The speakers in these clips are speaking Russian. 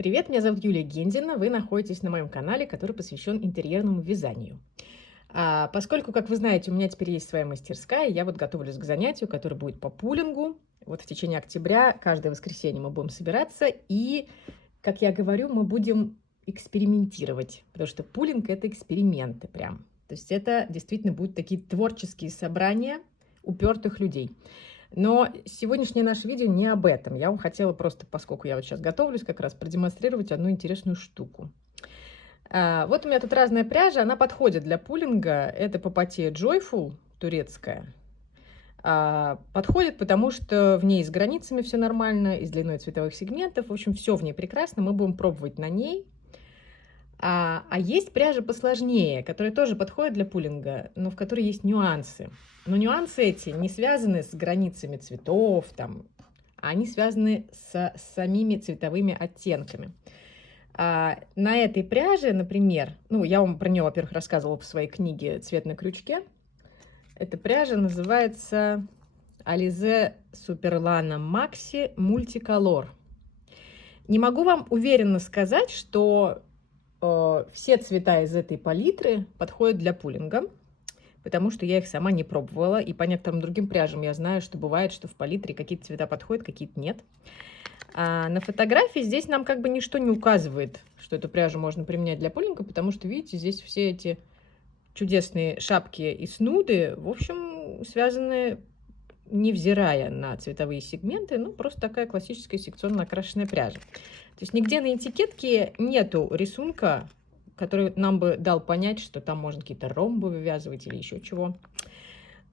Привет, меня зовут Юлия Гензина. Вы находитесь на моем канале, который посвящен интерьерному вязанию. Поскольку, как вы знаете, у меня теперь есть своя мастерская, я вот готовлюсь к занятию, которое будет по пулингу. Вот в течение октября каждое воскресенье мы будем собираться и, как я говорю, мы будем экспериментировать, потому что пулинг — это эксперименты прям. То есть это действительно будут такие творческие собрания упертых людей. Но сегодняшнее наше видео не об этом. Я вам хотела просто, поскольку я вот сейчас готовлюсь, как раз продемонстрировать одну интересную штуку. Вот у меня тут разная пряжа, она подходит для пулинга. Это Papatya Joyful, турецкая. Подходит, потому что в ней с границами все нормально, и с длиной цветовых сегментов. В общем, все в ней прекрасно. Мы будем пробовать на ней. А есть пряжа посложнее, которая тоже подходит для пулинга, но в которой есть нюансы. Но нюансы эти не связаны с границами цветов, там, а они связаны с самими цветовыми оттенками. На этой пряже, например, я вам про нее, во-первых, рассказывала в своей книге «Цвет на крючке». Эта пряжа называется Alize Superlana Maxi Multicolor. Не могу вам уверенно сказать, что все цвета из этой палитры подходят для пулинга, потому что я их сама не пробовала, и по некоторым другим пряжам я знаю, что бывает, что в палитре какие-то цвета подходят, какие-то нет. А на фотографии здесь нам как бы ничто не указывает, что эту пряжу можно применять для пулинга, потому что, видите, здесь все эти чудесные шапки и снуды, в общем, связаны, невзирая на цветовые сегменты, просто такая классическая секционно окрашенная пряжа. То есть нигде на этикетке нету рисунка, который нам бы дал понять, что там можно какие-то ромбы вывязывать или еще чего.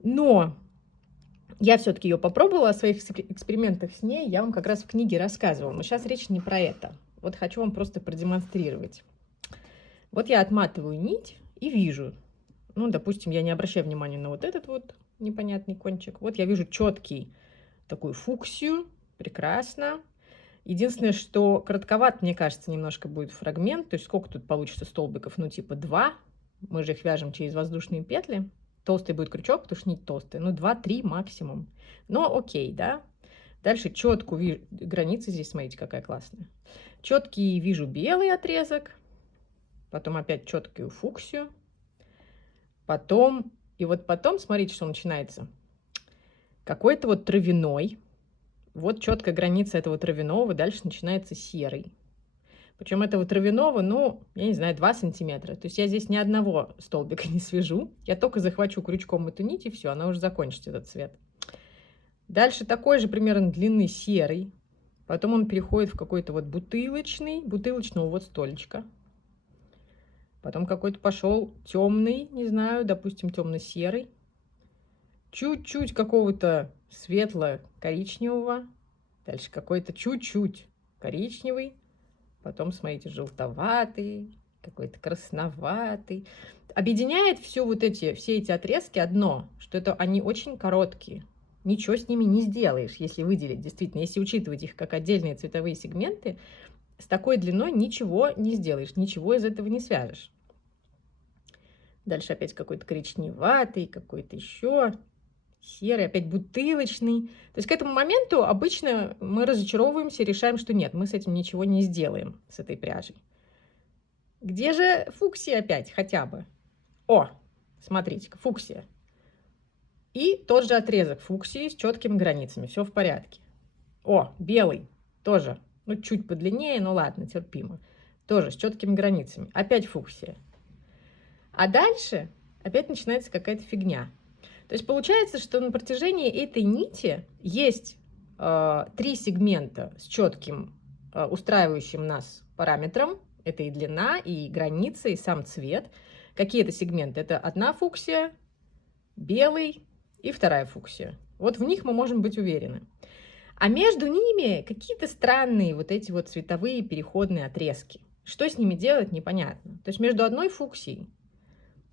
Но я все-таки ее попробовала, о своих экспериментах с ней я вам как раз в книге рассказывала. Но сейчас речь не про это. Вот хочу вам просто продемонстрировать. Вот я отматываю нить и вижу. Допустим, я не обращаю внимания на вот этот вот непонятный кончик. Вот я вижу четкий такую фуксию. Прекрасно. Единственное, что коротковат, мне кажется, немножко будет фрагмент. То есть сколько тут получится столбиков? Типа 2. Мы же их вяжем через воздушные петли. Толстый будет крючок, потому что нить толстая. 2-3 максимум. Но окей, да? Дальше четкую вижу. Границы здесь, смотрите, какая классная. Четкий вижу белый отрезок. Потом опять четкую фуксию. Потом, смотрите, что начинается. Какой-то вот травяной. Вот четкая граница этого травяного, дальше начинается серый. Причем этого травяного, я не знаю, 2 сантиметра. То есть я здесь ни одного столбика не свяжу. Я только захвачу крючком эту нить, и все, она уже закончится, этот цвет. Дальше такой же примерно длины серый. Потом он переходит в какой-то вот бутылочного вот столечка. Потом какой-то пошел темный, не знаю, допустим, темно-серый. Чуть-чуть какого-то светло-коричневого. Дальше какой-то чуть-чуть коричневый. Потом, смотрите, желтоватый, какой-то красноватый. Объединяет все эти отрезки одно, что они очень короткие. Ничего с ними не сделаешь, если выделить. Действительно, если учитывать их как отдельные цветовые сегменты, с такой длиной ничего не сделаешь, ничего из этого не свяжешь. Дальше опять какой-то коричневатый, какой-то еще серый, опять бутылочный. То есть к этому моменту обычно мы разочаровываемся и решаем, что нет, мы с этим ничего не сделаем, с этой пряжей. Где же фуксия опять хотя бы? О, смотрите-ка, фуксия. И тот же отрезок фуксии с четкими границами, все в порядке. О, белый тоже, чуть подлиннее, но ладно, терпимо. Тоже с четкими границами. Опять фуксия. А дальше опять начинается какая-то фигня. То есть получается, что на протяжении этой нити есть 3 сегмента с четким устраивающим нас параметром. Это и длина, и граница, и сам цвет. Какие это сегменты? Это одна фуксия, белый и вторая фуксия. Вот в них мы можем быть уверены. А между ними какие-то странные вот эти вот цветовые переходные отрезки. Что с ними делать, непонятно. То есть между одной фуксией,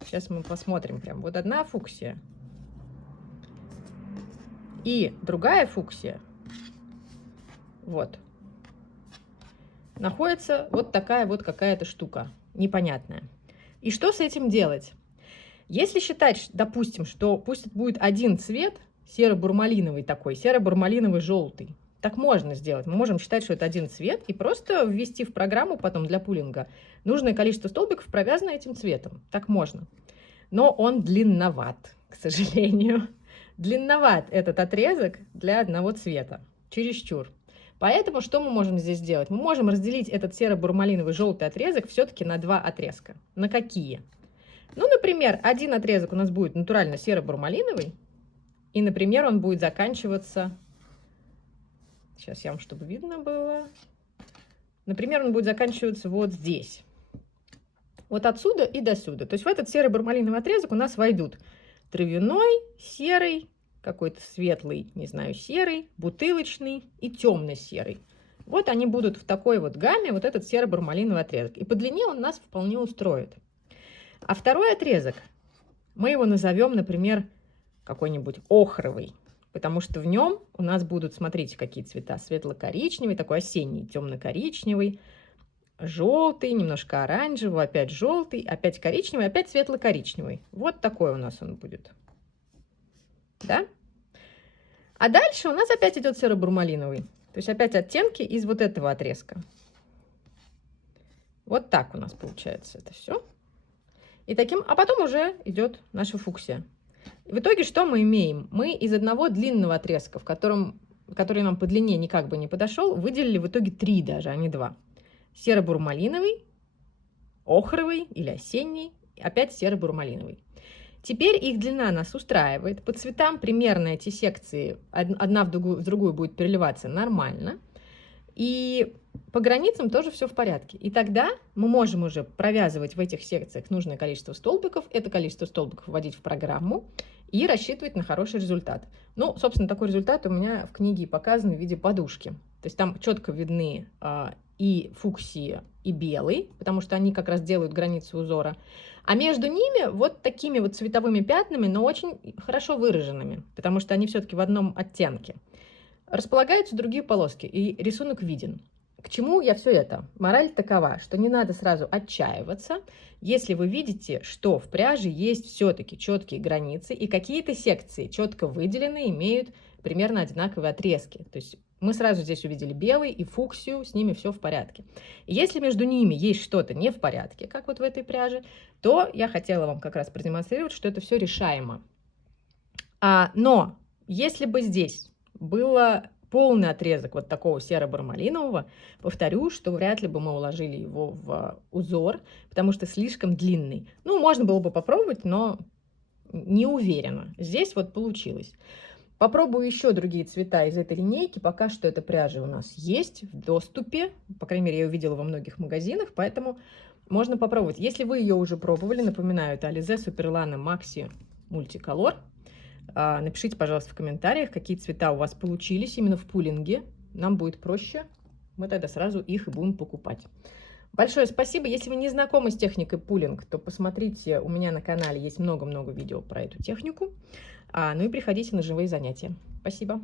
сейчас мы посмотрим прям, вот одна фуксия и другая фуксия, вот, находится вот такая вот какая-то штука непонятная. И что с этим делать? Если считать, допустим, что пусть это будет один цвет, серо-бурмалиновый такой, серо-бурмалиновый желтый, Так можно сделать. Мы можем считать, что это один цвет, и просто ввести в программу потом для пулинга нужное количество столбиков, провязано этим цветом. Так можно. Но он длинноват, к сожалению. Длинноват этот отрезок для одного цвета. Чересчур. Поэтому что мы можем здесь сделать? Мы можем разделить этот серо-бурмалиновый желтый отрезок все-таки на два отрезка. На какие? Ну, например, один отрезок у нас будет натурально серо-бурмалиновый, и, например, он будет заканчиваться... Сейчас я вам, чтобы видно было. Например, он будет заканчиваться вот здесь. Вот отсюда и до сюда. То есть в этот серо-бурмалиновый отрезок у нас войдут травяной, серый, какой-то светлый, не знаю, серый, бутылочный и темно-серый. Вот они будут в такой вот гамме, вот этот серо-бурмалиновый отрезок. И по длине он нас вполне устроит. А второй отрезок, мы его назовем, например, какой-нибудь охровый. Потому что в нем у нас будут, смотрите, какие цвета. Светло-коричневый, такой осенний, темно-коричневый, желтый, немножко оранжевый, опять желтый, опять коричневый, опять светло-коричневый. Вот такой у нас он будет. Да? А дальше у нас опять идет серо-бурмалиновый. То есть опять оттенки из вот этого отрезка. Вот так у нас получается это все. И таким, а потом уже идет наша фуксия. В итоге что мы имеем? Мы из одного длинного отрезка, который нам по длине никак бы не подошел, выделили в итоге 3 даже, а не 2. Серо-бурмалиновый, охровый или осенний, опять серо-бурмалиновый. Теперь их длина нас устраивает. По цветам примерно эти секции одна в другую будет переливаться нормально. И по границам тоже все в порядке. И тогда мы можем уже провязывать в этих секциях нужное количество столбиков, это количество столбиков вводить в программу и рассчитывать на хороший результат. Ну, собственно, такой результат у меня в книге показан в виде подушки. То есть там четко видны и фуксия, и белый, потому что они как раз делают границу узора. А между ними вот такими вот цветовыми пятнами, но очень хорошо выраженными, потому что они все-таки в одном оттенке. Располагаются другие полоски, и рисунок виден. К чему я все это? Мораль такова, что не надо сразу отчаиваться, если вы видите, что в пряже есть все-таки четкие границы, и какие-то секции четко выделены, имеют примерно одинаковые отрезки. То есть мы сразу здесь увидели белый и фуксию, с ними все в порядке. И если между ними есть что-то не в порядке, как вот в этой пряже, то я хотела вам как раз продемонстрировать, что это все решаемо. Но если бы здесь было полный отрезок вот такого серо-бурмалинового, повторю, что вряд ли бы мы уложили его в узор, потому что слишком длинный. Ну, можно было бы попробовать, но не уверена. Здесь вот получилось. Попробую еще другие цвета из этой линейки. Пока что эта пряжа у нас есть в доступе. По крайней мере, я ее видела во многих магазинах, поэтому можно попробовать. Если вы ее уже пробовали, напоминаю, это Alize Superlana Maxi Multicolor. Напишите, пожалуйста, в комментариях, какие цвета у вас получились именно в пулинге. Нам будет проще. Мы тогда сразу их и будем покупать. Большое спасибо. Если вы не знакомы с техникой пулинг, то посмотрите, у меня на канале есть много-много видео про эту технику. Ну и приходите на живые занятия. Спасибо.